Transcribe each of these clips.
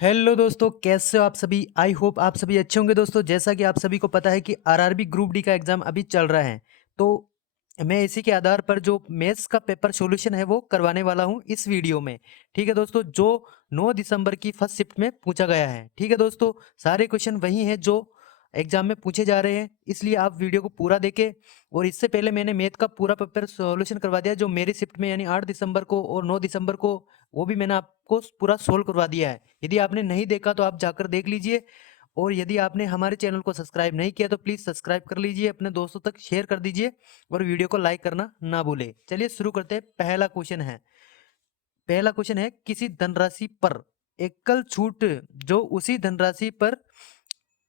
Hello दोस्तों, कैसे हो आप सभी। आई होप आप सभी अच्छे होंगे। दोस्तों, जैसा कि आप सभी को पता है कि आरआरबी ग्रुप डी का एग्जाम अभी चल रहा है, तो मैं इसी के आधार पर जो मैथ्स का पेपर सॉल्यूशन है वो करवाने वाला हूं इस वीडियो में। ठीक है दोस्तों, जो 9 दिसंबर की फर्स्ट शिफ्ट में पूछा गया है। ठीक है दोस्तों, सारे क्वेश्चन वही हैं जो एग्जाम में पूछे जा रहे हैं, इसलिए आप वीडियो को पूरा देखें। और इससे पहले मैंने मैथ का पूरा पेपर सॉल्यूशन करवा दिया जो मेरी शिफ्ट में, यानी 8 दिसंबर को और 9 दिसंबर को, वो भी मैंने आपको पूरा सोल्व करवा दिया है। यदि आपने नहीं देखा तो आप जाकर देख लीजिए। और यदि आपने हमारे चैनल को सब्सक्राइब नहीं किया तो प्लीज़ सब्सक्राइब कर लीजिए, अपने दोस्तों तक शेयर कर दीजिए और वीडियो को लाइक करना ना भूलें। चलिए शुरू करते हैं। पहला क्वेश्चन है किसी धनराशि पर एकल छूट जो उसी धनराशि पर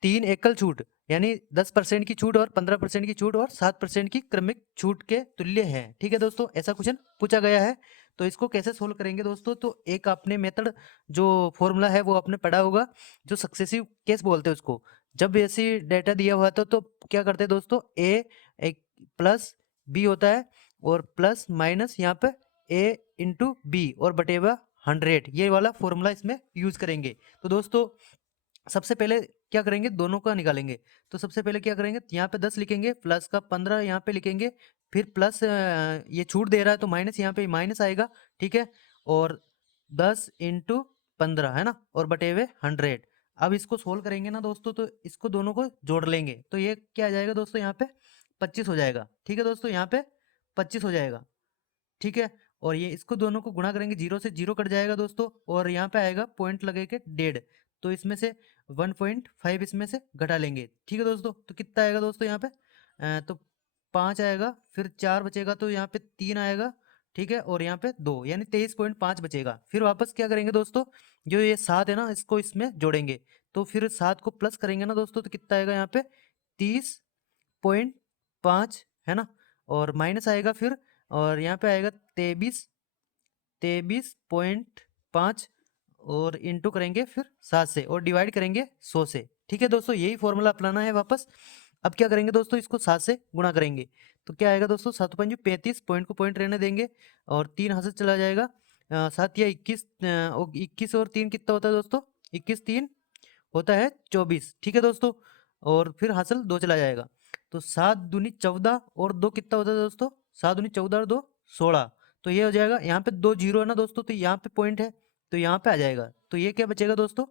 3 एकल छूट, यानी 10% की छूट और 15% की छूट और 7% की क्रमिक छूट के तुल्य है। ठीक है दोस्तों, ऐसा क्वेश्चन पूछा गया है। तो इसको कैसे सोल्व करेंगे दोस्तों, तो एक आपने मेथड जो फॉर्मूला है वो आपने पढ़ा होगा, जो सक्सेसिव केस बोलते हैं उसको। जब ऐसी डेटा दिया हुआ था तो क्या करते हैं दोस्तों, ए एक प्लस बी होता है और प्लस माइनस यहाँ पे ए इंटू बी और बटेवा 100, ये वाला फॉर्मूला इसमें यूज करेंगे। तो दोस्तों सबसे पहले क्या करेंगे, दोनों का निकालेंगे। तो सबसे पहले क्या करेंगे, यहाँ पे 10 लिखेंगे, प्लस का 15 यहाँ पे लिखेंगे, फिर प्लस ये छूट दे रहा है तो माइनस यहाँ पे माइनस आएगा। ठीक है, और 10 इंटू 15 है ना, और बटे हुए 100। अब इसको सोल्व करेंगे ना दोस्तों, तो इसको दोनों को जोड़ लेंगे तो ये क्या आ जाएगा दोस्तों, यहाँ पे 25 हो जाएगा। ठीक है दोस्तों, यहाँ पे 25 हो जाएगा। ठीक है, और ये इसको दोनों को गुणा करेंगे, जीरो से जीरो कट जाएगा दोस्तों, और यहाँ पे आएगा पॉइंट लगे के 1.5, तो इसमें से 1.5 इसमें से घटा लेंगे। ठीक है दोस्तों, तो कितना आएगा दोस्तों यहाँ पे तो 5 आएगा, फिर 4 बचेगा तो यहाँ पे 3 आएगा। ठीक है, और यहाँ पे 2, यानी 23.5 बचेगा। फिर वापस क्या करेंगे दोस्तों, जो ये 7 है ना, इसको इसमें जोड़ेंगे। तो फिर 7 को प्लस करेंगे ना दोस्तों, तो कितना आएगा यहाँ पे 30.5 है ना, और माइनस आएगा फिर, और यहाँ पे आएगा 23.5 और इंटू करेंगे फिर 7 से और डिवाइड करेंगे 100 से। ठीक है दोस्तों, यही फॉर्मूला अपनाना है वापस। अब क्या करेंगे दोस्तों, इसको 7 से गुणा करेंगे तो क्या आएगा दोस्तों, 7 पंजे 35, पॉइंट को पॉइंट रहने देंगे और 3 हाथ से चला जाएगा। 7 या 21, 21 और 3 कितना होता है दोस्तों, 21 3 होता है 24। ठीक है दोस्तों, और फिर हासिल 2 चला जाएगा, तो 7 दूनी 14 और 2 कितना होता है दोस्तों, 7 दूनी 14 और 2 16। तो ये हो जाएगा, यहाँ पे 2 जीरो है ना दोस्तों, तो यहाँ पे पॉइंट है तो यहाँ पे आ जाएगा। तो ये क्या बचेगा दोस्तों,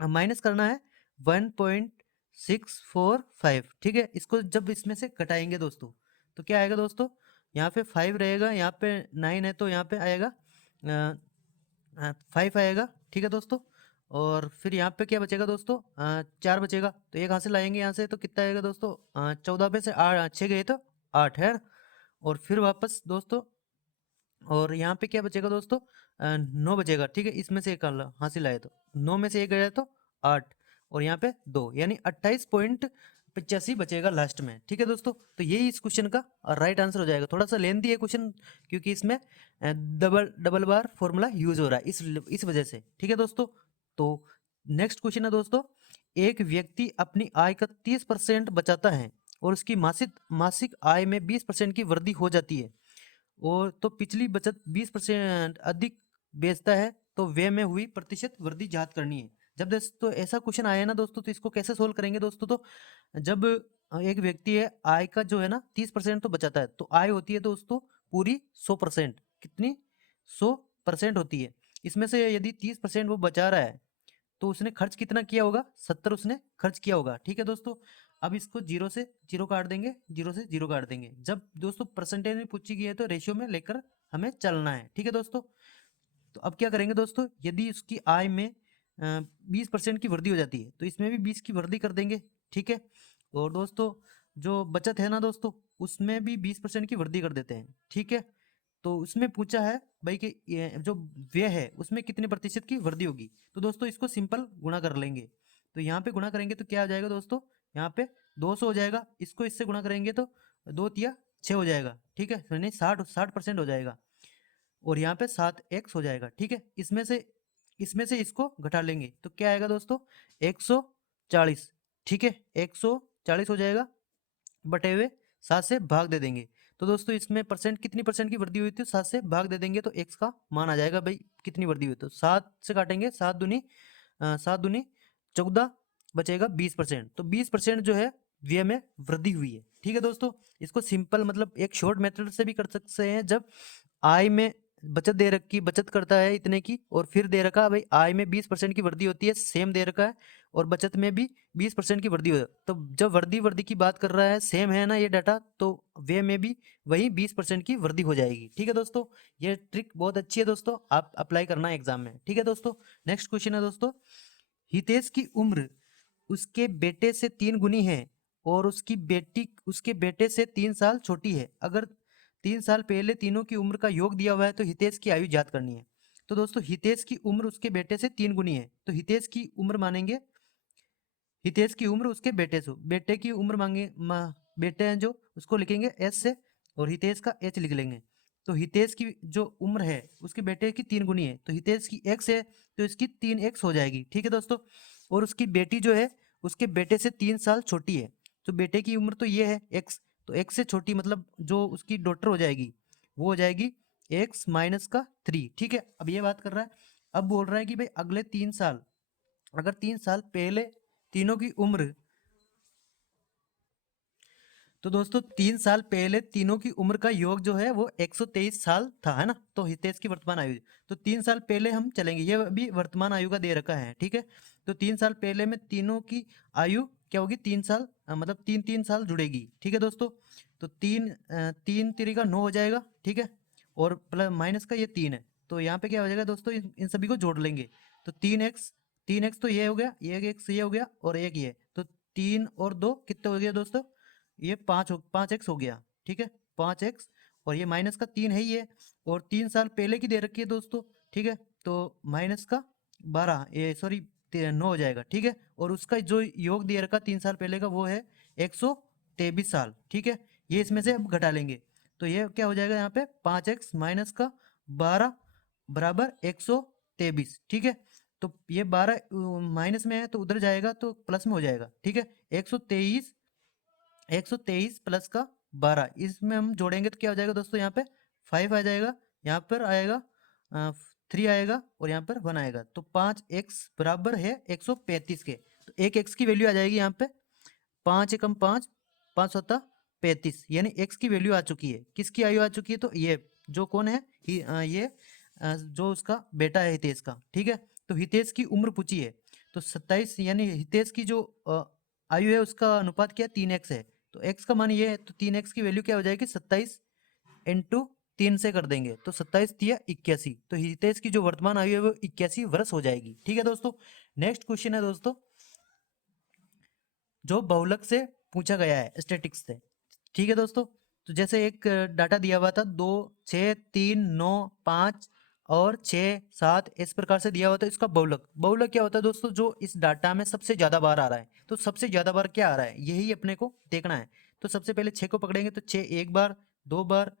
माइनस करना है 1.645। ठीक है, इसको जब इसमें से घटाएंगे दोस्तों तो क्या आएगा दोस्तों, यहाँ पे 5 रहेगा, यहाँ पे 9 है तो यहाँ पे आएगा 5 आएगा। ठीक है दोस्तों, और फिर यहाँ पे क्या बचेगा दोस्तों, 4 बचेगा, तो एक हाथ से लाएंगे यहाँ से तो कितना आएगा दोस्तों, 14 में से 6 गए तो 8 है। और फिर वापस दोस्तों, और यहाँ पे क्या बचेगा दोस्तों, 9 बचेगा। ठीक है, इसमें से एक हासिल आए तो 9 में से एक गया तो 8, और यहाँ पे 2, यानी 28.85 बचेगा लास्ट में। ठीक है दोस्तों, तो यही इस क्वेश्चन का राइट आंसर हो जाएगा। थोड़ा सा लेंथी है क्वेश्चन, क्योंकि इसमें डबल डबल बार फॉर्मूला यूज हो रहा है इस वजह से। ठीक है दोस्तों, तो नेक्स्ट क्वेश्चन है दोस्तों, एक व्यक्ति अपनी आय का 30% बचाता है और उसकी मासिक मासिक आय में 20% की वृद्धि हो जाती है, और तो पिछली बचत 20% अधिक बेचता है, तो व्यय में हुई प्रतिशत वृद्धि ज्ञात करनी है। जब दोस्तों ऐसा क्वेश्चन आया ना दोस्तों, तो इसको कैसे सोल्व करेंगे दोस्तों, तो जब एक व्यक्ति है, आय का जो है ना 30% तो बचाता है, तो आय होती है तो उसको पूरी 100%, कितनी 100% होती है। इसमें से यदि 30% वो बचा रहा है तो उसने खर्च कितना किया होगा, 70 उसने खर्च किया होगा। ठीक है दोस्तों, अब इसको जीरो से जीरो काट देंगे, जीरो से जीरो काट देंगे। जब दोस्तों परसेंटेज में पूछी गई है तो रेशियो में लेकर हमें चलना है। ठीक है दोस्तों, तो अब क्या करेंगे दोस्तों, यदि उसकी आय में 20% की वृद्धि हो जाती है तो इसमें भी 20 की वृद्धि कर देंगे। ठीक है, और दोस्तों जो बचत है ना दोस्तों, उसमें भी 20% की वृद्धि कर देते हैं। ठीक है, तो उसमें पूछा है भाई कि ये जो व्यय है उसमें कितने प्रतिशत की वृद्धि होगी, तो दोस्तों इसको सिंपल गुणा कर लेंगे। तो यहाँ पे गुणा करेंगे तो क्या हो जाएगा दोस्तों, यहाँ पे 200 हो जाएगा, इसको इससे गुणा करेंगे तो 2 तिया 6 हो जाएगा। ठीक है, यानी 60% हो जाएगा, और यहाँ पे 7x हो जाएगा। ठीक है, इसमें से इसको घटा लेंगे तो क्या आएगा दोस्तों, 140। ठीक है, 140 हो जाएगा, बटे हुए 7 से भाग दे देंगे। तो दोस्तों इसमें परसेंट, कितनी परसेंट की वृद्धि हुई थी, 7 से भाग दे देंगे तो x का मान आ जाएगा भाई कितनी वृद्धि हुई। तो 7 से काटेंगे, 7 दूनी 7 दूनी 14 बचेगा 20%। तो 20% जो है व्यय में वृद्धि हुई है। ठीक है दोस्तों, इसको सिंपल मतलब एक शॉर्ट मेथड से भी कर सकते हैं। जब आय में बचत दे रखी, बचत करता है इतने की, और फिर दे रखा भाई आय में 20% की वृद्धि होती है, सेम दे रखा है, और बचत में भी 20% की वृद्धि हो, तो जब वृद्धि की बात कर रहा है, सेम है ना ये डाटा, तो व्यय में भी वही 20% की वृद्धि हो जाएगी। ठीक है दोस्तों, ये ट्रिक बहुत अच्छी है दोस्तों, आप अप्लाई करना एग्जाम में। ठीक है दोस्तों, नेक्स्ट क्वेश्चन है दोस्तों, हितेश की उम्र उसके बेटे से 3 गुनी है और उसकी बेटी उसके बेटे से 3 साल छोटी है। अगर 3 साल पहले तीनों की उम्र का योग दिया हुआ है तो हितेश की आयु ज्ञात करनी है। तो दोस्तों हितेश की उम्र उसके बेटे से 3 गुनी है, तो हितेश की उम्र मानेंगे, हितेश की उम्र उसके बेटे से, बेटे की उम्र मांगे बेटे हैं जो, उसको लिखेंगे एस से, और हितेश का एच लिख लेंगे। तो हितेश की जो उम्र है उसके बेटे की 3 गुनी है, तो हितेश की एक्स है तो इसकी 3x हो जाएगी। ठीक है दोस्तों, और उसकी बेटी जो है उसके बेटे से 3 साल छोटी है, तो बेटे की उम्र तो ये है एक्स, तो एक्स से छोटी मतलब जो उसकी डॉटर हो जाएगी वो हो जाएगी एक्स माइनस का 3। ठीक है, अब ये बात कर रहा है, अब बोल रहा है कि भाई अगले 3 साल, अगर 3 साल पहले तीनों की उम्र, तो दोस्तों 3 साल पहले तीनों की उम्र का योग जो है वो 123 साल था, है ना, तो हितेश की वर्तमान आयु, तो 3 साल पहले हम चलेंगे, ये अभी वर्तमान आयु का दे रखा है। ठीक है, तो 3 साल पहले में तीनों की आयु क्या होगी, 3 साल, मतलब 3 3 साल जुड़ेगी। ठीक है दोस्तों, तो 3 3 9 हो जाएगा। ठीक है, और प्लस माइनस का ये 3 है, तो यहाँ पे क्या हो जाएगा दोस्तों, इन सभी को जोड़ लेंगे, तो 3x तो ये हो गया, ये एक्स ये हो गया, और एक ये, तो 3 और 2 कितने हो गया दोस्तों, ये 5x हो गया। ठीक है, 5x, और ये माइनस का 3 है ये, और 3 साल पहले की दे रखी है दोस्तों। ठीक है, तो माइनस का 12, ये सॉरी 9 हो जाएगा। ठीक है, और उसका जो योग दे रखा 3 साल पहले का वो है 123 साल। ठीक है, ये इसमें से अब घटा लेंगे, तो ये क्या हो जाएगा यहाँ पे 5x माइनस का 12 बराबर 123। ठीक है, तो ये 12 माइनस में है तो उधर जाएगा तो प्लस में हो जाएगा। ठीक है, 123, 123 प्लस का 12, इसमें हम जोड़ेंगे तो क्या हो जाएगा दोस्तों, यहाँ पे 5 आ जाएगा, यहाँ पर आएगा 3 आएगा, और यहाँ पर 1 आएगा, तो 5x बराबर है 135 के, तो 1x की वैल्यू आ जाएगी यहाँ पे 5 एकम 5, 5 सत्ता 35, यानी x की वैल्यू आ चुकी है। किसकी आयु आ चुकी है, तो ये जो कौन है ये जो उसका बेटा है हितेश का। ठीक है, तो हितेश की उम्र पूछी है, तो 27, यानी हितेश की जो आयु है उसका अनुपात क्या है, 3x है, तो x का मान ये है, तो 3x की वैल्यू क्या हो जाएगी 27 इंटू 3 से कर देंगे, तो 27 तिया 81, तो हितेश की जो वर्तमान आयु है वो 81 वर्ष हो जाएगी। ठीक है दोस्तों, नेक्स्ट क्वेश्चन है दोस्तों, जो बहुलक से पूछा गया है स्टैटिक्स से। ठीक है दोस्तों, तो जैसे एक डाटा दिया हुआ था 2 6 3 9 5 और 6 7 इस प्रकार से दिया हुआ था, इसका बहुलक, बहुलक क्या होता है दोस्तों, जो इस डाटा में सबसे ज्यादा बार आ रहा है, तो सबसे ज्यादा बार क्या आ रहा है यही अपने को देखना है। तो सबसे पहले 6 को पकड़ेंगे, तो 6 एक बार, 2 बार,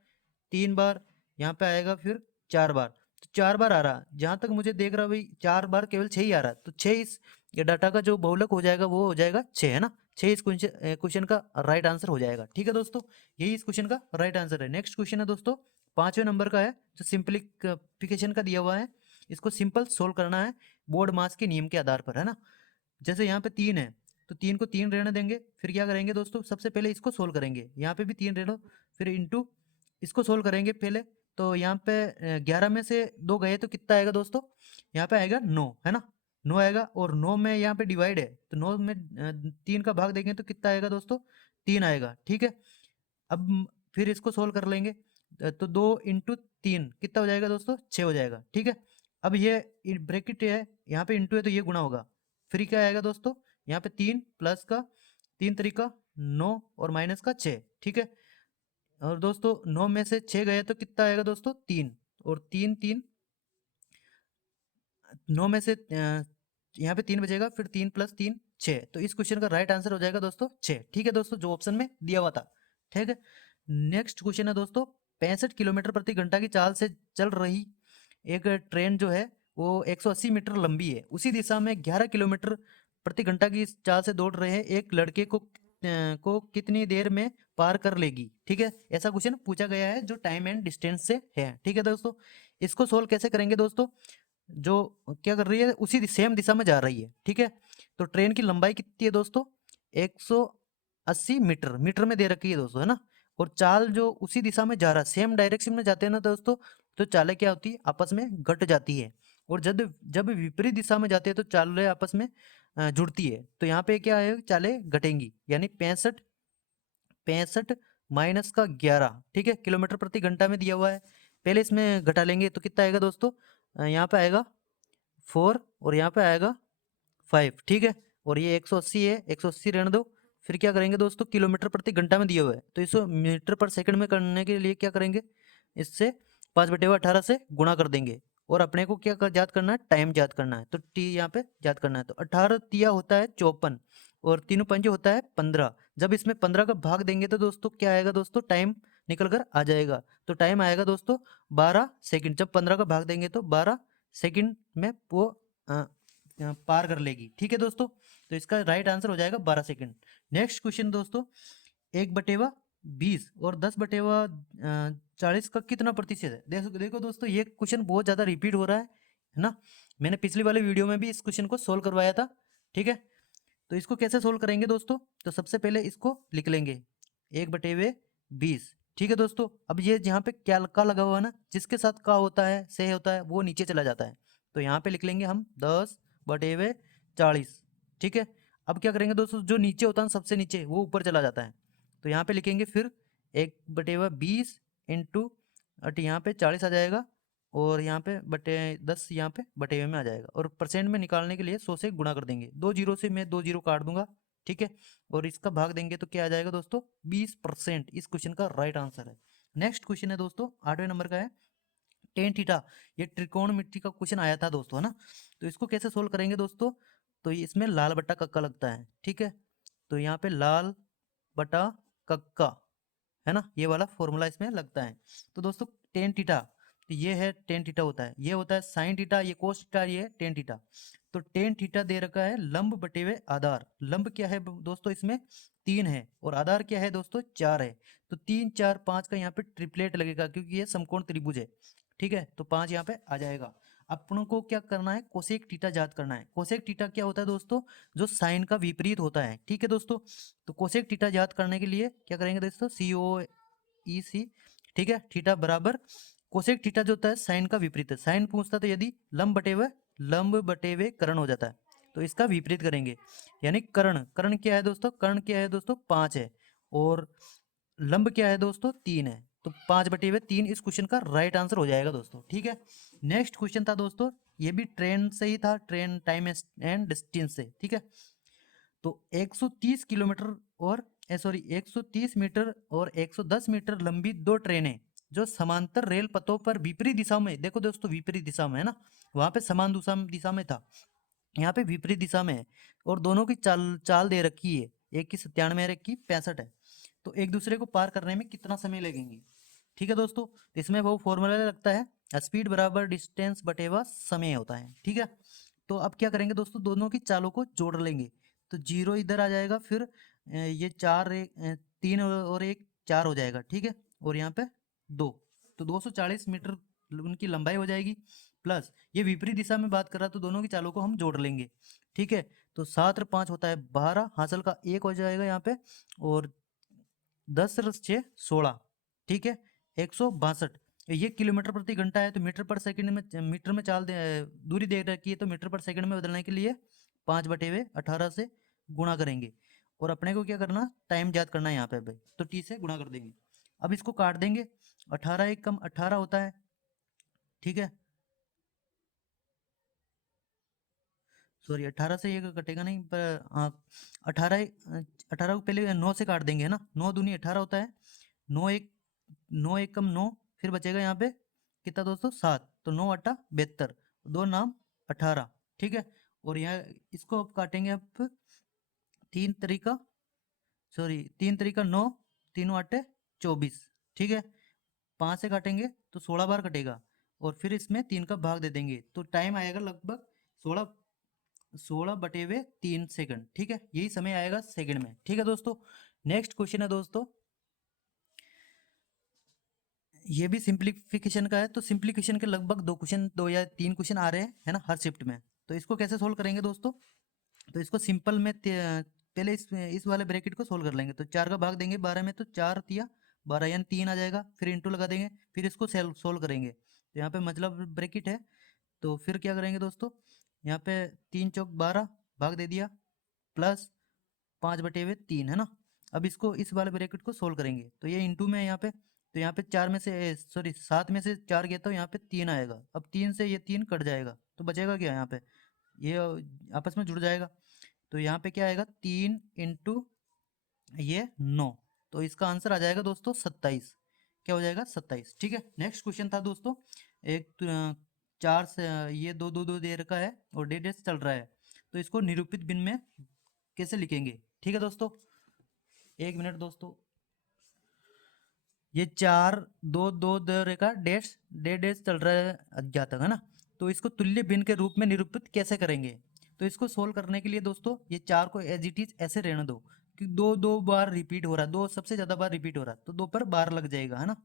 3 बार, यहाँ पे आएगा फिर 4 बार, तो 4 बार आ रहा, जहां तक मुझे देख रहा भाई 4 बार केवल 6 ही आ रहा, तो 6 इस ये डाटा का जो बहुलक हो जाएगा वो हो जाएगा 6, है ना, 6 इस क्वेश्चन का राइट आंसर हो जाएगा। ठीक है दोस्तों, यही इस क्वेश्चन का राइट आंसर है। नेक्स्ट क्वेश्चन है दोस्तों 5वें नंबर का है, जो सिंप्लीफिकेशन का दिया हुआ है, इसको सिंपल सोल्व करना है बोर्ड मास के नियम के आधार पर, है ना। जैसे यहाँ पे 3 है, तो 3 को 3 रहने देंगे, फिर क्या करेंगे दोस्तों, सबसे पहले इसको सोल्व करेंगे, यहाँ पे भी 3 रह लो, फिर इंटू इसको सोल्व करेंगे पहले, तो यहाँ पे 11 में से 2 गए तो कितना आएगा दोस्तों, यहाँ पे आएगा 9, है ना, 9 आएगा, और 9 में यहाँ पे डिवाइड है, तो 9 में 3 का भाग देंगे तो कितना आएगा दोस्तों, 3 आएगा। ठीक है, अब फिर इसको सोल्व कर लेंगे, तो 2 इंटू 3 कितना हो जाएगा दोस्तों, 6 हो जाएगा। ठीक है, अब ये ब्रैकेट है, यहाँ पे इंटू है तो ये गुणा होगा, फिर क्या आएगा दोस्तों, यहाँ पे 3 प्लस का 3 तरीका 9 और माइनस का 6। ठीक है, और दोस्तों 9 में से 6 गए तो कितना आएगा दोस्तों, 3, और 3 3, 9 में से यहाँ पे 3 बचेगा, फिर 3 प्लस 3 6, तो इस क्वेश्चन का राइट आंसर हो जाएगा दोस्तों 6। ठीक है दोस्तों, जो ऑप्शन में दिया हुआ था। ठीक है, नेक्स्ट क्वेश्चन है दोस्तों, 65 किलोमीटर प्रति घंटा की चाल से चल रही एक ट्रेन जो है वो 180 मीटर लंबी है, उसी दिशा में 11 किलोमीटर प्रति घंटा की चाल से दौड़ रहे एक लड़के को कितनी देर में पार कर लेगी। ठीक है, ऐसा क्वेश्चन पूछा गया है जो टाइम एंड डिस्टेंस से है। ठीक है दोस्तों, इसको सोल्व कैसे करेंगे दोस्तों, जो क्या कर रही है, उसी सेम दिशा में जा रही है। ठीक है, तो ट्रेन की लंबाई कितनी है दोस्तों, 180 मीटर, मीटर में दे रखी है दोस्तों, है ना। और चाल जो उसी दिशा में जा रहा है, सेम डायरेक्शन में जाते हैं ना दोस्तों, तो चालें क्या होती है, आपस में घट जाती है। और जब जब विपरीत दिशा में जाते हैं तो चालें आपस में जुड़ती है। तो यहाँ पे क्या है, चालें घटेंगी, यानी 65 65 माइनस का 11, ठीक है, किलोमीटर प्रति घंटा में दिया हुआ है। पहले इसमें घटा लेंगे तो कितना आएगा दोस्तों, यहाँ पे आएगा 4 और यहाँ पे आएगा 5, ठीक है। और ये 180 है, 180 रहने दो। फिर क्या करेंगे दोस्तों, किलोमीटर प्रति घंटा में दिया हुआ है, तो इसको मीटर पर सेकंड में करने के लिए क्या करेंगे, इससे 5/18 से गुणा कर देंगे। और अपने को क्या याद करना है, टाइम याद करना है, तो टी यहाँ पे याद करना है। तो 18 तिया होता है 54 और तीनों पंजे होता है 15। जब इसमें 15 का भाग देंगे तो दोस्तों क्या आएगा दोस्तों, टाइम निकल कर आ जाएगा। तो टाइम आएगा दोस्तों 12 सेकंड। जब 15 का भाग देंगे तो 12 सेकंड में वो पार कर लेगी। ठीक है दोस्तों, तो इसका राइट आंसर हो जाएगा 12 सेकंड। नेक्स्ट क्वेश्चन दोस्तों, 1/20 और 10/40 का कितना प्रतिशत है। देखो देखो दोस्तों, ये क्वेश्चन बहुत ज़्यादा रिपीट हो रहा है ना। मैंने पिछली वाले वीडियो में भी इस क्वेश्चन को सोल्व करवाया था। ठीक है, तो इसको कैसे सोल्व करेंगे दोस्तों, तो सबसे पहले इसको लिख लेंगे 1/20। ठीक है दोस्तों, अब ये यहाँ पे क्या का लगा हुआ है ना, जिसके साथ का होता है, से होता है, वो नीचे चला जाता है। तो यहाँ पे लिख लेंगे हम 10/40। ठीक है, अब क्या करेंगे दोस्तों, जो नीचे होता है सबसे नीचे, वो ऊपर चला जाता है। तो यहाँ पे लिखेंगे फिर 1/20 इंटू यहाँ पे 40 आ जाएगा, और यहाँ पे बटे 10 यहाँ पे बटे में आ जाएगा। और परसेंट में निकालने के लिए 100 से गुणा कर देंगे, 2 जीरो से मैं 2 जीरो काट दूंगा। ठीक है, और इसका भाग देंगे तो क्या आ जाएगा दोस्तों, 20%। इस क्वेश्चन का राइट आंसर है। नेक्स्ट क्वेश्चन है दोस्तों, 8वें नंबर का है, टेन थीटा। ये त्रिकोणमिति का क्वेश्चन आया था दोस्तों, है ना। तो इसको कैसे सोल्व करेंगे दोस्तों, तो इसमें लाल बट्टा कक्का लगता है। ठीक है, तो यहाँ पे लाल बटा कक्का, है ना, ये वाला फॉर्मूला इसमें लगता है। तो दोस्तों टेन थीटा, तो ये है टेन थीटा होता है, ये होता है साइन थीटा, ये कोस थीटा, ये है टेन थीटा। तो टेन थीटा दे रखा है लंब बटे हुए आधार। लंब क्या है दोस्तों, इसमें 3 है, और आधार क्या है दोस्तों, 4 है। तो 3 4 5 का यहाँ पे ट्रिपलेट लगेगा, क्योंकि ये समकोण त्रिभुज है। ठीक है, तो 5 यहाँ पे आ जाएगा। अपन को क्या करना है, कोसेक थीटा याद करना है। कोसेक थीटा क्या होता है दोस्तों, जो साइन का विपरीत होता है। ठीक है दोस्तों, तो कोसेक थीटा याद करने के लिए क्या करेंगे दोस्तों, COEC, ठीक है, थीटा बराबर कोसेक थीटा जो होता है साइन का विपरीत है। साइन पूछता तो यदि लंब बटे हुए कर्ण हो जाता है, तो इसका विपरीत करेंगे, यानी कर्ण। कर्ण क्या है दोस्तों, कर्ण क्या है दोस्तों, 5 है, और लंब क्या है दोस्तों, 3 है। तो 5/3 इस क्वेश्चन का राइट आंसर हो जाएगा दोस्तों। ठीक है, नेक्स्ट क्वेश्चन था दोस्तों, ये भी ट्रेन से ही था, ट्रेन टाइम एंड डिस्टेंस से। ठीक है, तो 130 किलोमीटर और 130 मीटर और 110 मीटर लंबी दो ट्रेनें जो समांतर रेल पथों पर विपरीत दिशा में, देखो दोस्तों विपरीत दिशा में है ना, वहां पे समान दिशा में था, यहाँ पे विपरीत दिशा में है, और दोनों की चाल चाल दे रखी है, एक की 97 है, एक की 65 है। तो एक दूसरे को पार करने में कितना समय लगेंगे। ठीक है दोस्तों, तो इसमें वो फॉर्मूला लगता है, स्पीड बराबर डिस्टेंस बटेवा समय होता है। ठीक है, तो अब क्या करेंगे दोस्तों, दोनों की चालों को जोड़ लेंगे। तो 0 इधर आ जाएगा, फिर ये 4 3 और 1 4 हो जाएगा। ठीक है, और यहाँ पे 2, तो 240 मीटर उनकी लंबाई हो जाएगी। प्लस ये विपरीत दिशा में बात कर रहा, तो दोनों की चालों को हम जोड़ लेंगे। ठीक है, तो 7 और 5 होता है 12, हासिल का 1 हो जाएगा यहाँ पे, और 10 और 6 16। ठीक है, 162। ये किलोमीटर प्रति घंटा है, तो मीटर पर सेकंड में, मीटर में चाल दूरी दे रखी है, तो मीटर पर सेकंड में बदलने के लिए 5/18 से गुणा करेंगे। और अपने को क्या करना, टाइम याद करना है यहाँ पे भाई, तो टी से गुणा कर देंगे। अब इसको काट देंगे, 18 एक कम 18 होता है। ठीक है, सॉरी 18 से ये कटेगा नहीं, पर हाँ 18, 18 को पहले 9 से काट देंगे, है ना, 9 दूनी 18 होता है। 9 एक, 9 एक कम 9, फिर बचेगा यहाँ पे कितना दोस्तों, 7, तो 9 8 72, दो नाम 18। ठीक है, और यहाँ इसको अब काटेंगे आप, तीन तरीका, सॉरी 3 तरीका 9, तीनों 8 24। ठीक है, 5 से काटेंगे तो 16 बार कटेगा, और फिर इसमें 3 का भाग दे देंगे, तो टाइम आएगा लगभग 16 16/3 सेकंड। ठीक है, यही समय आएगा सेकंड में। ठीक है दोस्तों, नेक्स्ट क्वेश्चन है दोस्तों, ये भी सिंप्लीफिकेशन का है, तो सिंप्लीफिकेशन के लगभग 2 क्वेश्चन, 2 या 3 क्वेश्चन आ रहे हैं, है ना, हर शिफ्ट में। तो इसको कैसे सोल्व करेंगे दोस्तों? तो इसको सिंपल में पहले इस वाले ब्रैकेट को सोल्व कर लेंगे। तो 4 का भाग देंगे 12 में, तो 4 तिया 12 यानी 3 आ जाएगा, फिर इंटू लगा देंगे, फिर इसको सोल्व करेंगे। तो यहाँ पे मतलब ब्रैकेट है, तो फिर क्या करेंगे दोस्तों, यहाँ पे 3 चौक 12 भाग दे दिया, प्लस 5/3 है ना। अब इसको इस वाले ब्रैकेट को सोल्व करेंगे, तो ये इंटू में है यहाँ पे, तो यहाँ पे 4 में से सॉरी 7 में से 4 गया तो यहाँ पे 3 आएगा। अब 3 से ये 3 कट जाएगा, तो बचेगा क्या यहाँ पे, ये आपस में जुड़ जाएगा। तो यहाँ पे क्या आएगा, 3 इंटू ये 9, तो इसका आंसर आ जाएगा दोस्तों 27। क्या हो जाएगा, 27। ठीक है, नेक्स्ट क्वेश्चन था दोस्तों, एक 4 से ये 2 दे रखा है और डेढ़ चल रहा है, तो इसको निरूपित भिन्न में कैसे लिखेंगे। ठीक है दोस्तों, 1 मिनट दोस्तों। ये 4 2 2 का डेढ़ चल रहा है अज्ञात है ना, तो इसको तुल्य भिन्न के रूप में निरूपित कैसे करेंगे। तो इसको सोल्व करने के लिए दोस्तों ये 4 को एज इट इज ऐसे रहने दो कि 2 बार रिपीट हो रहा है, 2 सबसे ज्यादा बार रिपीट हो रहा है, तो 2 पर बार लग जाएगा, है ना,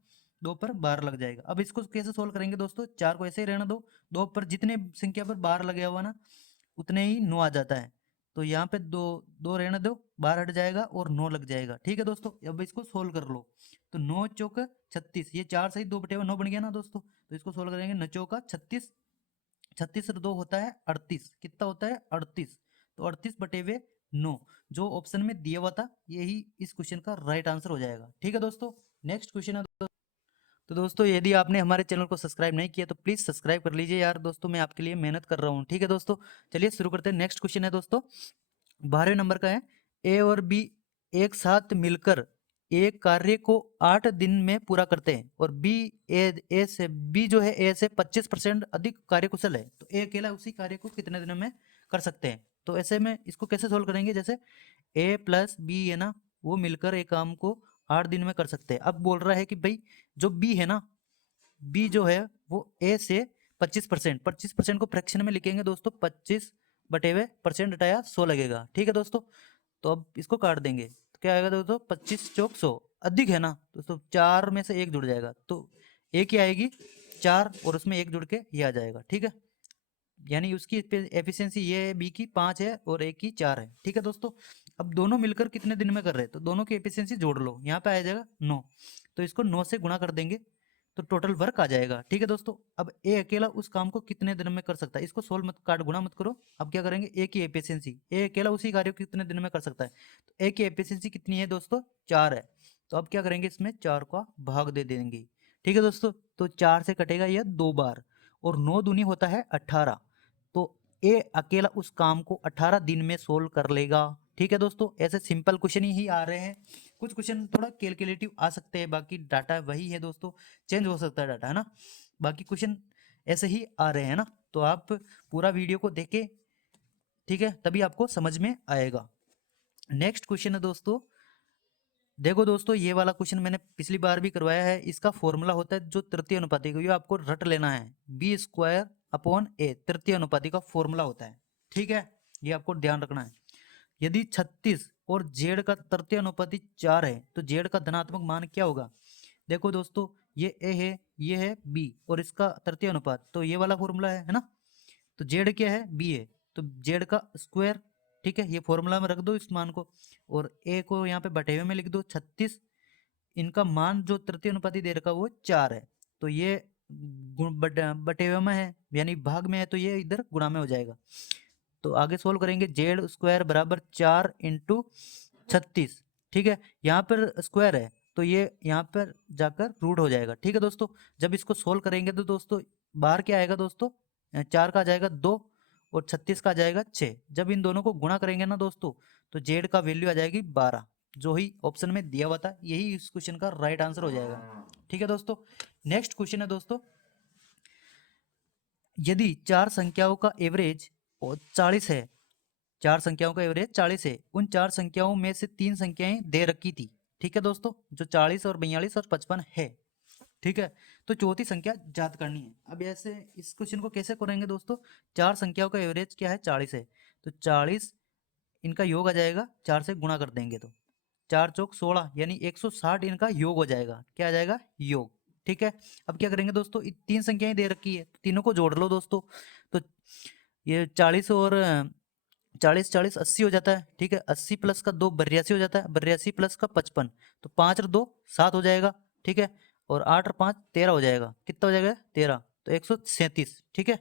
2 पर बार लग जाएगा। अब इसको कैसे सोल्व करेंगे दोस्तों, 4 को ऐसे ही रहने दो, 2 पर जितने संख्या पर बार लगे हुआ ना उतने ही 9 आ जाता है। तो यहाँ पे 2 रहने दो, बार हट जाएगा और 9 लग जाएगा। ठीक है दोस्तों, अब इसको सोल्व कर लो। तो 9 चौक 36, ये 4 सही 2/9 बन गया ना दोस्तों। तो इसको सोल्व करेंगे, 9 चौका 36, 36 से 2 होता है 38, कितना होता है 38, तो 38/9 जो ऑप्शन में दिया हुआ था यही इस क्वेश्चन का राइट आंसर हो जाएगा। ठीक है दोस्तों, नेक्स्ट क्वेश्चन है तो दोस्तों यदि आपने हमारे चैनल को सब्सक्राइब नहीं किया तो प्लीज़ सब्सक्राइब कर लीजिए यार दोस्तों, मैं आपके लिए मेहनत कर रहा हूँ। ठीक है दोस्तों, चलिए शुरू करते हैं। नेक्स्ट क्वेश्चन है दोस्तों 12वें नंबर का है, ए और बी एक साथ मिलकर एक कार्य को 8 दिन में पूरा करते हैं और बी जो है ए से 25% अधिक कार्यकुशल है, तो ए अकेला उसी कार्य को कितने दिनों में कर सकते हैं। तो ऐसे में इसको कैसे सोल्व करेंगे, जैसे ए प्लस बी है ना, वो मिलकर एक काम को 8 दिन में कर सकते हैं। अब बोल रहा है कि भाई जो बी है ना, बी जो है वो ए से 25% को फ्रैक्शन में लिखेंगे दोस्तों, 25/% हटाया 100 लगेगा। ठीक है दोस्तों, तो अब इसको काट देंगे, तो क्या आएगा दोस्तों, 25 चौक 100 अधिक है ना दोस्तों, 4 में से 1 जुड़ जाएगा, तो एक ही आएगी 4 और उसमें 1 जुड़ के ये आ जाएगा। ठीक है, यानी उसकी एफिशिएंसी ये है बी की 5 है और ए की 4 है। ठीक है दोस्तों, अब दोनों मिलकर कितने दिन में कर रहे हैं, तो दोनों की एफिशिएंसी जोड़ लो, यहाँ पे आ जाएगा 9, तो इसको 9 से गुणा कर देंगे तो टोटल वर्क आ जाएगा। ठीक है दोस्तों, अब ए अकेला उस काम को कितने दिन में कर सकता है, इसको सोल्व मत काट गुणा मत करो। अब क्या करेंगे, ए की एफिशिएंसी, ए अकेला उसी कार्य को कितने दिन में कर सकता है, तो ए की एफिशिएंसी कितनी है दोस्तों, 4 है, तो अब क्या करेंगे, इसमें 4 का भाग दे देंगे। ठीक है दोस्तों, तो 4 से कटेगा यह 2 बार और 9 दूनी होता है 18, तो ए अकेला उस काम को 18 दिन में सोल्व कर लेगा। ठीक है दोस्तों, ऐसे सिंपल क्वेश्चन ही आ रहे हैं, कुछ क्वेश्चन थोड़ा कैलकुलेटिव आ सकते हैं, बाकी डाटा वही है दोस्तों, चेंज हो सकता है डाटा, है ना, बाकी क्वेश्चन ऐसे ही आ रहे हैं ना। तो आप पूरा वीडियो को देखें, ठीक है, तभी आपको समझ में आएगा। नेक्स्ट क्वेश्चन है दोस्तों, देखो दोस्तों ये वाला क्वेश्चन मैंने पिछली बार भी करवाया है, इसका फॉर्मूला होता है जो तृतीय अनुपाती का, ये आपको रट लेना है, b²/a तृतीय अनुपाती का फॉर्मूला होता है। ठीक है, ये आपको ध्यान रखना है। यदि 36 और जेड का तृतीय अनुपाती 4 है तो जेड का धनात्मक मान क्या होगा। देखो दोस्तों, ये ए है, ये है बी और इसका तृतीय अनुपात, तो ये वाला फॉर्मूला है ना, तो जेड क्या है, बी है, तो जेड का स्क्वायर। ठीक है, ये फॉर्मूला में रख दो इस मान को और ए को यहाँ पे बटे हुए में लिख दो 36, इनका मान जो तृतीय अनुपाती दे रखा वो 4 है, तो ये बटे हुए में है यानी भाग में है, तो ये इधर गुणा में हो जाएगा। तो आगे सोल्व करेंगे, जेड स्क्वायर बराबर 4 इंटू 36। ठीक है, यहाँ पर स्क्वायर है तो ये यहाँ पर जाकर रूट हो जाएगा। ठीक है दोस्तों, जब इसको सोल्व करेंगे तो दोस्तों बाहर क्या आएगा दोस्तों, 4 का आ जाएगा 2 और 36 का आ जाएगा 6। जब इन दोनों को गुणा करेंगे ना दोस्तों तो जेड का वैल्यू आ जाएगी 12, जो ही ऑप्शन में दिया हुआ था, यही इस क्वेश्चन का राइट आंसर हो जाएगा। ठीक है दोस्तों, नेक्स्ट क्वेश्चन है दोस्तों, यदि 4 संख्याओं का एवरेज 40 है, 4 संख्याओं का एवरेज 40 है, उन 4 संख्याओं में से 3 संख्याएं दे रखी थी। ठीक है दोस्तों, जो 40 और 42 और 55 है। ठीक है, तो चौथी संख्या ज्ञात करनी है। अब ऐसे इस क्वेश्चन को कैसे करेंगे दोस्तों, 4 संख्याओं का एवरेज क्या है 40 है, तो 40 इनका योग आ जाएगा, 4 से गुणा कर देंगे तो 4 चौक 16 यानी 160 इनका योग हो जाएगा। क्या आ जाएगा, योग। ठीक है। अब क्या करेंगे दोस्तों, तीन संख्याएं दे रखी है, तीनों को जोड़ लो दोस्तों। तो ये 40 और 40 40 80 हो जाता है, ठीक है। 80 प्लस का 2 82 हो जाता है, 82 प्लस का 55, तो 5 और 2 7 हो जाएगा, ठीक है। और 8 और 5 13 हो जाएगा, कितना हो जाएगा 13, तो 137, ठीक है।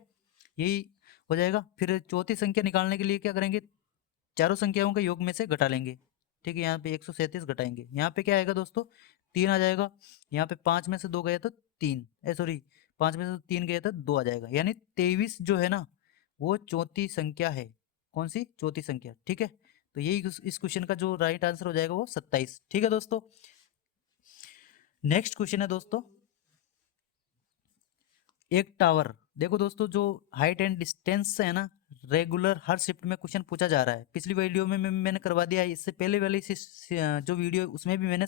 यही हो जाएगा। फिर चौथी संख्या निकालने के लिए क्या करेंगे, चारों संख्याओं के योग में से घटा लेंगे, ठीक है। यहाँ पे 137 घटाएंगे, यहाँ पे क्या आएगा दोस्तों 3 आ जाएगा। यहाँ पे 5 में से 2 गए तो 3, सॉरी 5 में से 3 गए तो 2 आ जाएगा, यानी 23 जो है ना वो चौथी संख्या है। कौन सी चौथी संख्या, ठीक है। तो यही इस क्वेश्चन का जो राइट आंसर हो जाएगा वो 27, ठीक है दोस्तों। नेक्स्ट क्वेश्चन है दोस्तों, एक टावर, देखो दोस्तों जो हाइट एंड डिस्टेंस है ना, रेगुलर हर शिफ्ट में क्वेश्चन पूछा जा रहा है। पिछली वीडियो में मैंने करवा दिया है, इससे पहले वाली जो वीडियो उसमें भी मैंने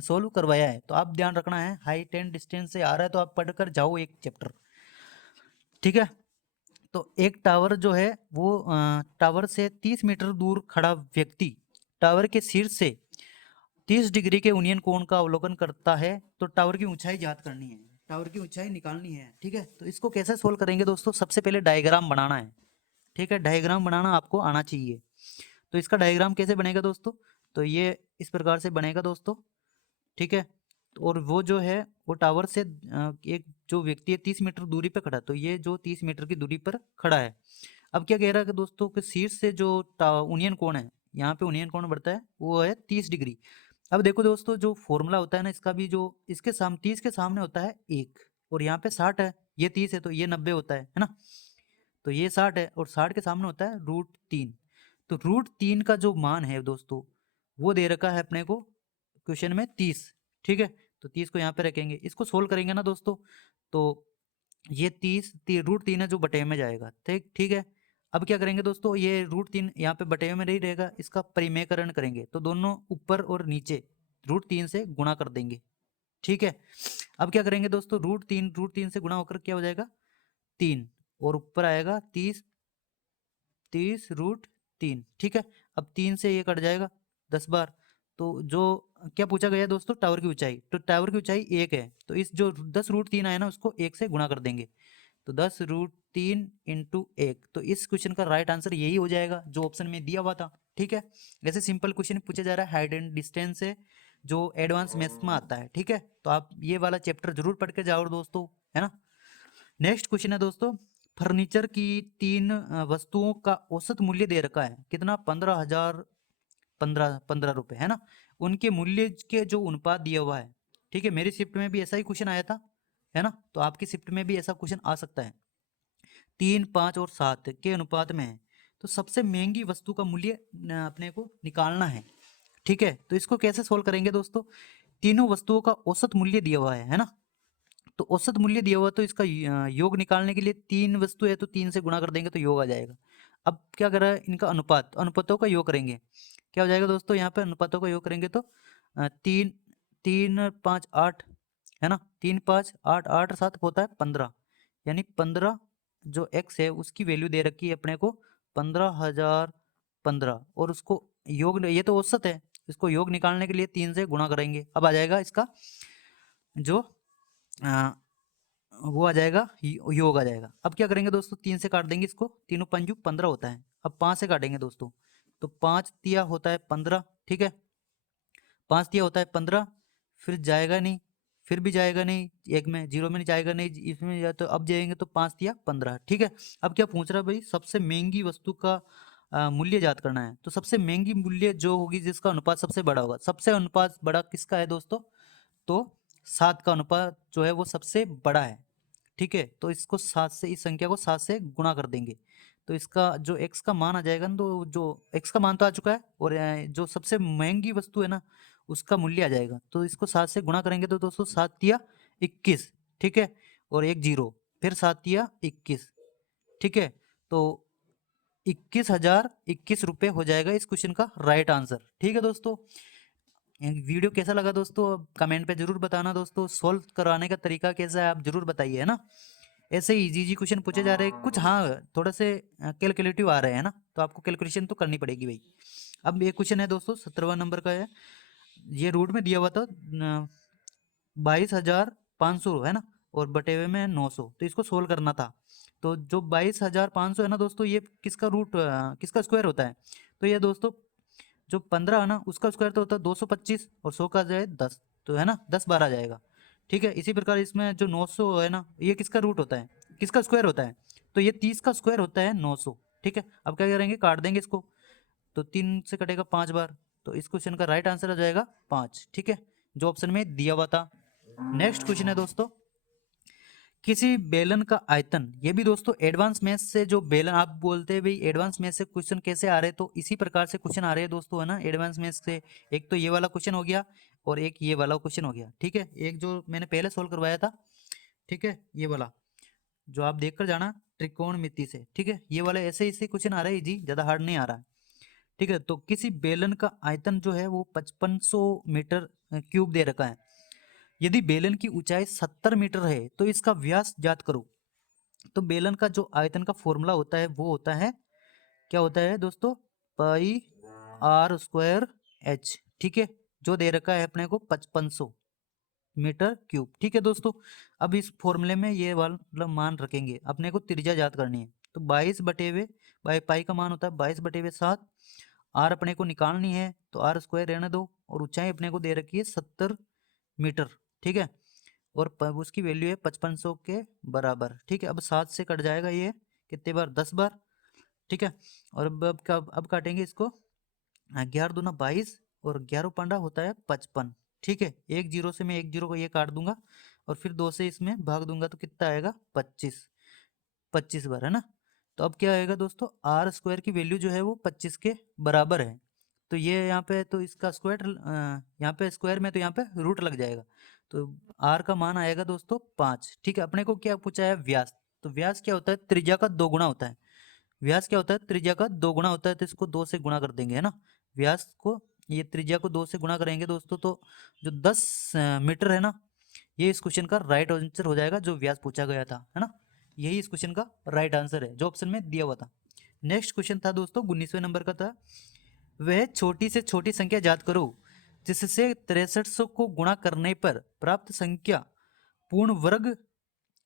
सोल्व करवाया है। तो आप ध्यान रखना है, हाइट एंड डिस्टेंस से आ रहा है तो आप पढ़कर जाओ एक चैप्टर, ठीक है। तो एक टावर जो है वो टावर से 30 मीटर दूर खड़ा व्यक्ति टावर के शीर्ष से 30 डिग्री के उन्नयन कोण का अवलोकन करता है, तो टावर की ऊंचाई ज्ञात करनी है, टावर की ऊंचाई निकालनी है, ठीक है। तो इसको कैसे सोल्व करेंगे दोस्तों, सबसे पहले डायग्राम बनाना है, ठीक है। डायग्राम बनाना आपको आना चाहिए। तो इसका डायग्राम कैसे बनेगा दोस्तों, तो ये इस प्रकार से बनेगा दोस्तों, ठीक है। और वो जो है वो टावर से एक जो व्यक्ति है 30 मीटर दूरी पर खड़ा, तो ये जो 30 मीटर की दूरी पर खड़ा है। अब क्या कह रहा है कि दोस्तों कि शीर्ष से जो उन्नयन कोण है, यहाँ पे उन्नयन कोण बढ़ता है वो है 30 डिग्री। अब देखो दोस्तों जो फॉर्मूला होता है ना इसका भी, जो इसके सामने 30 के सामने होता है 1, और यहाँ पे 60 है, ये 30 है तो ये 90 होता है ना। तो ये 60 है और 60 के सामने होता है √3। तो √3 का जो मान है दोस्तों वो दे रखा है अपने को क्वेश्चन में 30, ठीक है। तो 30 को यहाँ पे रखेंगे, इसको सोल्व करेंगे ना दोस्तों, तो ये 30 √3 है जो बटे में जाएगा, ठीक ठीक है। अब क्या करेंगे दोस्तों, ये √3 यहाँ पे बटे में नहीं रहेगा, इसका परिमेयकरण करेंगे, तो दोनों ऊपर और नीचे √3 से गुणा कर देंगे, ठीक है। अब क्या करेंगे दोस्तों, √3 से गुणा होकर क्या हो जाएगा 3, और ऊपर आएगा 30 √3, ठीक है। अब 3 से ये कट जाएगा 10 बार। तो जो क्या पूछा गया दोस्तों, टावर की ऊंचाई, तो टावर की ऊंचाई 1 है, तो इस जो 10√3 आया ना उसको 1 से गुणा कर देंगे, तो 10√3 इंटू 1, तो इस क्वेश्चन का राइट आंसर यही हो जाएगा जो ऑप्शन में दिया हुआ था, ठीक है। ऐसे सिंपल क्वेश्चन पूछा जा रहा है हाइट एंड डिस्टेंस से, जो एडवांस मैथ्स में आता है, ठीक है। तो आप ये वाला चैप्टर जरूर पढ़ के जाओ दोस्तों, है ना। नेक्स्ट क्वेश्चन है दोस्तों, फर्नीचर की 3 वस्तुओं का औसत मूल्य दे रखा है, कितना 15,000 15 रुपए, है ना। उनके मूल्य के जो अनुपात दिया हुआ है, ठीक है। मेरी शिफ्ट में भी ऐसा ही क्वेश्चन आया था, है ना। तो आपकी शिफ्ट में भी ऐसा क्वेश्चन आ सकता है, 3 5 और 7 के अनुपात में है, तो सबसे महंगी वस्तु का मूल्य अपने को निकालना है, ठीक है। तो इसको कैसे सोल्व करेंगे दोस्तों, तीनों वस्तुओं का औसत मूल्य दिया हुआ है ना। तो औसत मूल्य दिया हुआ, तो इसका योग निकालने के लिए 3 वस्तु है तो 3 से गुणा कर देंगे तो योग आ जाएगा। अब क्या कर रहा है, इनका अनुपात, अनुपातों का योग करेंगे, क्या हो जाएगा दोस्तों, यहाँ पे अनुपातों का योग करेंगे तो 3 3 5 8, है ना। 3 5 8 8 7 होता है 15, यानी 15 जो x है उसकी वैल्यू दे रखी है अपने को 15,015, और उसको योग, ये तो औसत है, इसको योग निकालने के लिए 3 से गुणा करेंगे। अब आ जाएगा इसका जो वो आ जाएगा, योग आ जाएगा। अब क्या करेंगे दोस्तों, 3 से काट देंगे इसको, तीनों पंजू 15 होता है। अब 5 से काटेंगे दोस्तों, तो 5 तिया होता है 15, ठीक है। 5 तिया होता है 15, फिर जाएगा नहीं, फिर भी जाएगा नहीं, एक में जीरो में नहीं जाएगा नहीं, इसमें जाए तो अब जाएंगे तो 5 तिया 15, ठीक है। अब क्या पूछ रहा है भाई, सबसे महंगी वस्तु का मूल्य ज्ञात करना है। तो सबसे महंगी मूल्य जो होगी जिसका अनुपात सबसे बड़ा होगा, सबसे अनुपात बड़ा किसका है दोस्तों, तो 7 का अनुपात जो है वो सबसे बड़ा है, ठीक है। तो इसको 7 से, इस संख्या को 7 से गुणा कर देंगे, तो इसका जो x का मान आ जाएगा ना, तो जो x का मान तो आ चुका है, और जो सबसे महंगी वस्तु है ना उसका मूल्य आ जाएगा। तो इसको 7 से गुणा करेंगे तो दोस्तों 7 तिया 21, ठीक है, और एक जीरो, फिर 7 तिया 21, ठीक है। तो 21,021 रुपये हो जाएगा इस क्वेश्चन का राइट आंसर, ठीक है दोस्तों। वीडियो कैसा लगा दोस्तों, कमेंट पे जरूर बताना दोस्तों। सोल्व कराने का तरीका कैसा है आप जरूर बताइए, है ना। ऐसे ही इजी इजी क्वेश्चन पूछे जा रहे हैं कुछ, हाँ थोड़े से कैलकुलेटिव आ रहे हैं ना, तो आपको कैलकुलेशन तो करनी पड़ेगी भाई। अब ये क्वेश्चन है दोस्तों 17वां नंबर का है, ये रूट में दिया हुआ था 22,500 500 है ना, और बटे हुए में 900, तो इसको सोल्व करना था। तो जो 22,500 है ना दोस्तों, ये किसका रूट किसका स्क्वायर होता है, तो ये दोस्तों जो 15 है ना उसका स्क्वायर तो होता है 225, और 100 का जाए 10, तो है ना 10 12 जाएगा। ठीक है, इसी प्रकार इसमें जो 900 है ना, ये किसका रूट होता है, किसका स्क्वायर होता है, तो ये 30 का स्क्वायर होता है 900। ठीक है, अब क्या करेंगे, काट देंगे इसको, तो 3 से कटेगा 5 बार, तो इस क्वेश्चन का राइट आंसर आ जाएगा 5। ठीक है, जो ऑप्शन में दिया हुआ था। नेक्स्ट क्वेश्चन है दोस्तों, किसी बेलन का आयतन, ये भी दोस्तों एडवांस मैथ से, जो बेलन आप बोलते हैं भाई एडवांस मैथ से क्वेश्चन कैसे आ रहे हैं, तो इसी प्रकार से क्वेश्चन आ रहे हैं दोस्तों, है ना एडवांस मैथ से। एक तो ये वाला क्वेश्चन हो गया, और एक ये वाला क्वेश्चन हो गया। ठीक है, एक जो मैंने पहले सोल्व करवाया था, ठीक है, ये वाला जो आप देख कर जाना त्रिकोणमिति से। ठीक है, ये वाला ऐसे इसी क्वेश्चन आ रहा है जी, ज्यादा हार्ड नहीं आ रहा है। ठीक है, तो किसी बेलन का आयतन जो है वो 5500 मीटर क्यूब दे रखा है। यदि बेलन की ऊंचाई 70 मीटर है तो इसका व्यास ज्ञात करो। तो बेलन का जो आयतन का फॉर्मूला होता है वो होता है, क्या होता है दोस्तों, पाई आर स्क्वायर एच। ठीक है, जो दे रखा है अपने को 5500 मीटर क्यूब। ठीक है दोस्तों, अब इस फॉर्मूले में ये वाला मान रखेंगे, अपने को त्रिज्या ज्ञात करनी है। तो 22 बटे हुए पाई का मान होता है 22 बटे हुए 7, आर अपने को निकालनी है, तो आर स्क्वायर रहने दो, और ऊंचाई अपने को दे रखी है 70 मीटर। ठीक है, और उसकी वैल्यू है 5500 के बराबर। ठीक है, अब 7 से कट जाएगा ये कितने बार, 10 बार। ठीक है, और अब काटेंगे इसको, 11 दूना 22, और 11 पंडा होता है 55। ठीक है, एक जीरो से मैं एक जीरो को ये काट दूंगा, और फिर 2 से इसमें भाग दूंगा, तो कितना आएगा 25, 25 बार, है ना। तो अब क्या आएगा दोस्तों, आर स्क्वायर की वैल्यू जो है वो 25 के बराबर है। तो ये यहाँ पे तो इसका स्क्वायर, यहाँ पे स्क्वायर में तो यहाँ पे रूट लग जाएगा, तो आर का मान आएगा दोस्तों 5। ठीक है, अपने को क्या पूछा है, व्यास। तो व्यास क्या होता है, त्रिज्या का 2 गुना होता है। व्यास क्या होता है, त्रिज्या का 2 गुना होता है, तो इसको 2 से गुणा कर देंगे, है ना। व्यास को, ये त्रिज्या को 2 से गुणा करेंगे दोस्तों, तो जो 10 मीटर है ना, ये इस क्वेश्चन का राइट आंसर हो जाएगा, जो व्यास पूछा गया था, है ना। यही इस क्वेश्चन का राइट आंसर है, जो ऑप्शन में दिया हुआ था। नेक्स्ट क्वेश्चन था दोस्तों 19वें नंबर का था, वह छोटी से छोटी संख्या ज्ञात करो जिससे 6300 को गुणा करने पर प्राप्त संख्या पूर्ण वर्ग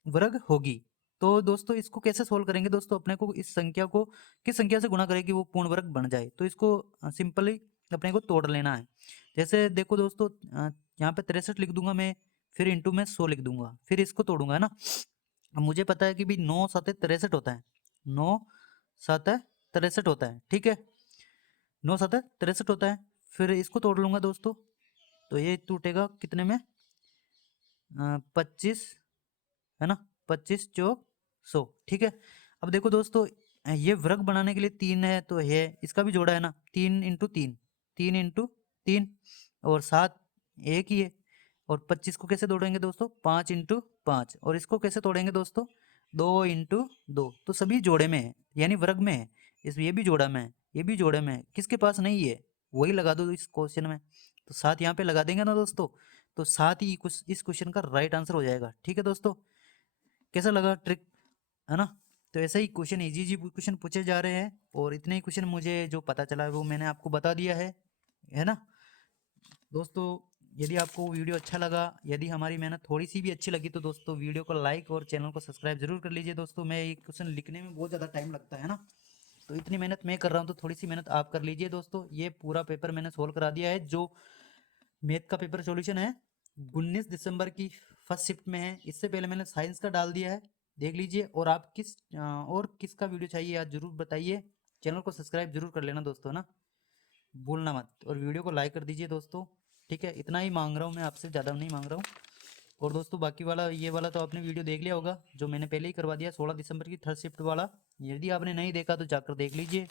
वर्ग होगी। तो दोस्तों इसको कैसे सोल्व करेंगे दोस्तों, अपने को इस संख्या को किस संख्या से गुणा करें कि वो पूर्ण वर्ग बन जाए, तो इसको सिंपली अपने को तोड़ लेना है। जैसे देखो दोस्तों, यहाँ पे 63 लिख दूंगा मैं, फिर इंटू में 100 लिख दूंगा, फिर इसको तोड़ूंगा, है ना। अब मुझे पता है कि भी 9 7 63 होता है, 9 7 63 होता है। ठीक है, 9 7 63 होता है, फिर इसको तोड़ लूंगा दोस्तों, तो ये टूटेगा कितने में, 25, है ना, 25 चौक 100। ठीक है, अब देखो दोस्तों, ये वर्ग बनाने के लिए 3 है, तो है इसका भी जोड़ा है ना, 3 इंटू 3, 3 इंटू 3, और 7 एक ही है। और 25 को कैसे तोड़ेंगे दोस्तों, 5 इंटू 5, और इसको कैसे तोड़ेंगे दोस्तों, 2 इंटू 2। तो सभी जोड़े में है, यानी वर्ग में है। ये भी जोड़ा में है, ये भी जोड़े में है, किसके पास नहीं है वही लगा दो इस क्वेश्चन में। तो 7 यहाँ पे लगा देंगे ना दोस्तों, तो 7 ही इस क्वेश्चन का राइट आंसर हो जाएगा। ठीक है दोस्तों, कैसा लगा ट्रिक, है ना। तो ऐसे ही क्वेश्चन इजी इजी क्वेश्चन पूछे जा रहे हैं, और इतने ही क्वेश्चन मुझे जो पता चला वो मैंने आपको बता दिया है ना दोस्तों। यदि आपको वीडियो अच्छा लगा, यदि हमारी मेहनत थोड़ी सी भी अच्छी लगी, तो दोस्तों वीडियो को लाइक और चैनल को सब्सक्राइब जरूर कर लीजिए दोस्तों। मैं ये क्वेश्चन लिखने में बहुत ज़्यादा टाइम लगता है ना, तो इतनी मेहनत मैं कर रहा हूँ, तो थोड़ी सी मेहनत आप कर लीजिए दोस्तों। ये पूरा पेपर मैंने सोल्व करा दिया है, जो मैथ का पेपर सॉल्यूशन है 19 दिसंबर की फर्स्ट शिफ्ट में है। इससे पहले मैंने साइंस का डाल दिया है, देख लीजिए। और आप और किसका वीडियो चाहिए आज जरूर बताइए। चैनल को सब्सक्राइब जरूर कर लेना दोस्तों ना, भूलना मत, और वीडियो को लाइक कर दीजिए दोस्तों। ठीक है, इतना ही मांग रहा हूँ मैं आपसे, ज़्यादा नहीं मांग रहा हूँ। और दोस्तों बाकी वाला ये वाला तो आपने वीडियो देख लिया होगा, जो मैंने पहले ही करवा दिया 16 दिसंबर की थर्ड शिफ्ट वाला। यदि आपने नहीं देखा तो जाकर देख लीजिए।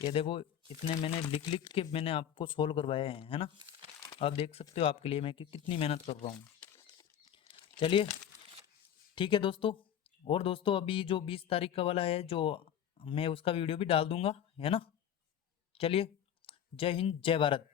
ये देखो, इतने मैंने लिख लिख के मैंने आपको सोल्व करवाए हैं, है ना। आप देख सकते हो आपके लिए मैं कितनी मेहनत कर रहा हूँ। चलिए ठीक है दोस्तों। और दोस्तों अभी जो 20 तारीख का वाला है, जो मैं उसका वीडियो भी डाल दूंगा, है ना। चलिए, जय हिंद जय भारत।